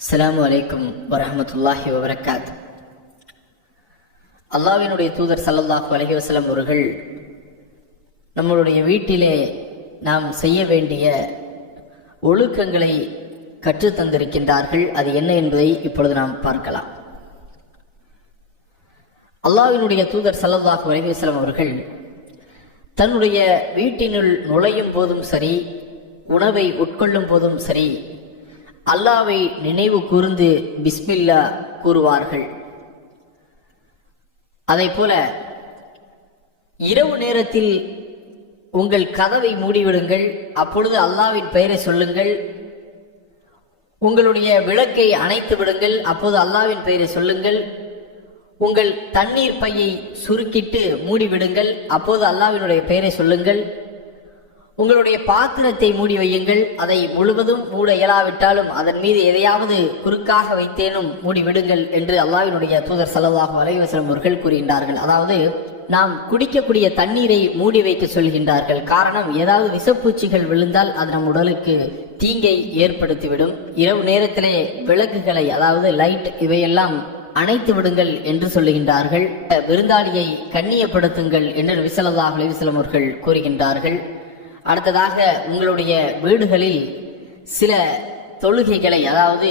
அஸ்ஸலாமு அலைக்கும் வரஹ்மத்துல்லாஹி வபரகாத். அல்லாஹ்வினுடைய தூதர் ஸல்லல்லாஹு அலைஹி வஸல்லம் அவர்கள் நம்மளுடைய வீட்டிலே நாம் செய்ய வேண்டிய ஒழுக்கங்களை கற்றுத்தந்திருக்கின்றார்கள். அது என்ன என்பதை இப்பொழுது நாம் பார்க்கலாம். அல்லாஹ்வினுடைய தூதர் ஸல்லல்லாஹு அலைஹி வஸல்லம் அவர்கள் தன்னுடைய வீட்டினுள் நுழையும் போதும் சரி, உணவை உட்கொள்ளும் போதும் சரி, அல்லாஹ்வை நினைவு கூர்ந்து பிஸ்மில்லா கூறுவார்கள். அதைப்போல இரவு நேரத்தில் உங்கள் கதவை மூடிவிடுங்கள், அப்பொழுது அல்லாஹ்வின் பெயரை சொல்லுங்கள். உங்களுடைய விளக்கை அணைத்து விடுங்கள், அப்போது அல்லாஹ்வின் பெயரை சொல்லுங்கள். உங்கள் தண்ணீர் பையை சுருக்கிட்டு மூடிவிடுங்கள், அப்போது அல்லாஹ்வினுடைய பெயரை சொல்லுங்கள். உங்களுடைய பாத்திரத்தை மூடி வையுங்கள், அதை முழுவதும் மூட இயலாவிட்டாலும் அதன் மீது எதையாவது குறுக்காக வைத்தேனும் மூடிவிடுங்கள் என்று அல்லாஹ்வினுடைய தூதர் ஸல்லல்லாஹு அலைஹி வஸல்லம் அவர்கள் கூறுகின்றார்கள். அதாவது நாம் குடிக்கக்கூடிய தண்ணீரை மூடி வைக்க சொல்கின்றார்கள். காரணம், ஏதாவது விஷப்பூச்சிகள் விழுந்தால் அது நம் உடலுக்கு தீங்கை ஏற்படுத்திவிடும். இரவு நேரத்திலே விளக்குகளை, அதாவது லைட், இவையெல்லாம் அணைத்து விடுங்கள் என்று சொல்லுகின்றார்கள். விருந்தாளியை கண்ணியப்படுத்துங்கள் என்று நபி ஸல்லல்லாஹு அலைஹி வஸல்லம் அவர்கள் கூறுகின்றார்கள். அடுத்ததாக, உங்களுடைய வீடுகளில் சில தொழுகைகளை, அதாவது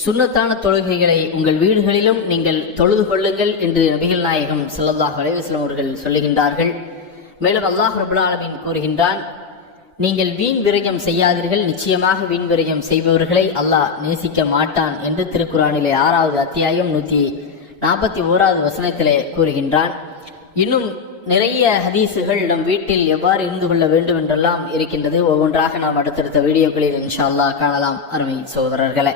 சுன்னத்தான தொழுகைகளை உங்கள் வீடுகளிலும் நீங்கள் தொழுது கொள்ளுங்கள் என்று நபிகள் நாயகம் ஸல்லல்லாஹு அலைஹி வஸல்லம் அவர்கள் சொல்லுகின்றார்கள். மேலும் அல்லாஹ் ரப்பல் ஆலமீன் கூறுகின்றான், நீங்கள் வீண் விரயம் செய்யாதீர்கள், நிச்சயமாக வீண் விரயம் செய்பவர்களை அல்லாஹ் நேசிக்க மாட்டான் என்று திருக்குர்ஆனிலே 6வது அத்தியாயம் 141வது வசனத்திலே கூறுகின்றான். இன்னும் நிறைய ஹதீசுகள் நம் வீட்டில் எவ்வாறு இருந்து கொள்ள வேண்டும் என்றெல்லாம் இருக்கின்றது. ஒவ்வொன்றாக நாம் அடுத்தடுத்த வீடியோக்களில் இன்ஷா அல்லாஹ் காணலாம். அருமை சகோதரர்களே.